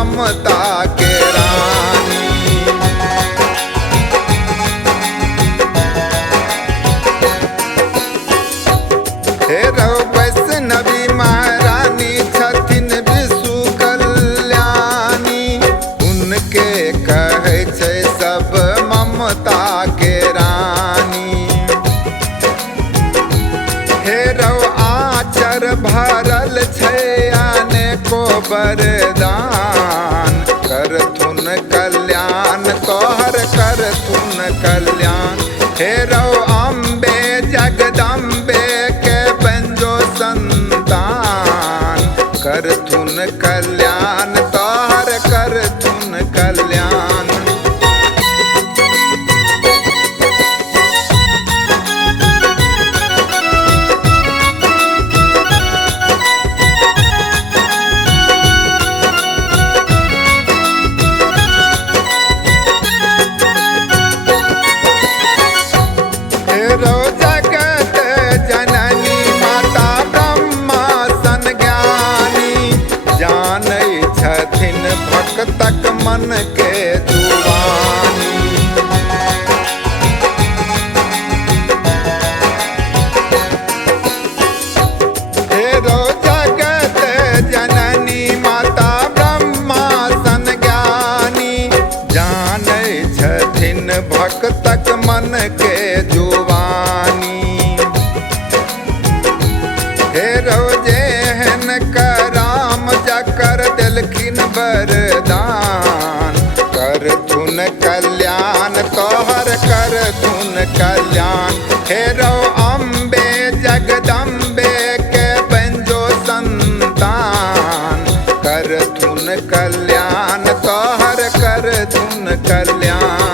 ममता के रानी। हे रौ वैष्णवी महारानी छथिन विश्व कल्याणी, उनके कहै छै सब ममता के रानी। हे रौ आचर भरल छै अनेको वरदान, करथुन कल्याण तोहर करथुन कल्याण। हे रौ अम्बे जगदम्बे के बंजो संतान, करथुन कल्याण तोहर करथुन कल्याण। रौ जगत जननी माता ब्रह्मा सन ज्ञानी, जानै छथिन भक्तक मन के जुबानी। हे रौ जगत जननी माता ब्रह्मा सन ज्ञानी, जानै छथिन भक्तक मन के जुबानी। हे रौ जेहन कराम जकर देलखिन वरदान, करथुन कल्याण तोहर करथुन कल्याण। हे रौ अम्बे जगदम्बे के बंजो संतान, करथुन कल्याण तोहर करथुन कल्याण।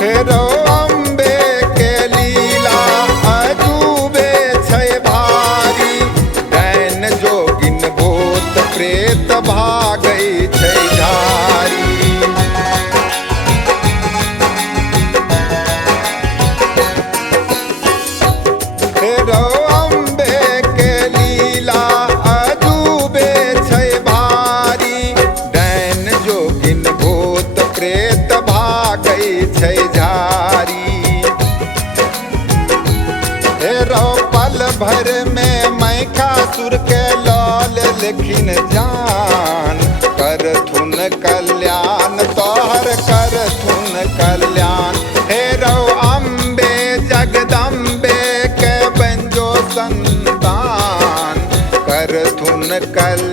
हे रौ अम्बे के लीला अजूबे छै भारी, दैन जोगिन भूत प्रेत भागै छै झारी। हे रौ अम्बे के लीला अजूबे छै भारी, दैन जोगिन भूत प्रेत भागै छै झारी। हे रौ पल भर में महिषासुर के लाल लेखिन जान, करथुन कल्याण तोहर करथुन कल्याण। हे रौ अम्बे जगदम्बे के बंजो संतान, करथुन कल्याण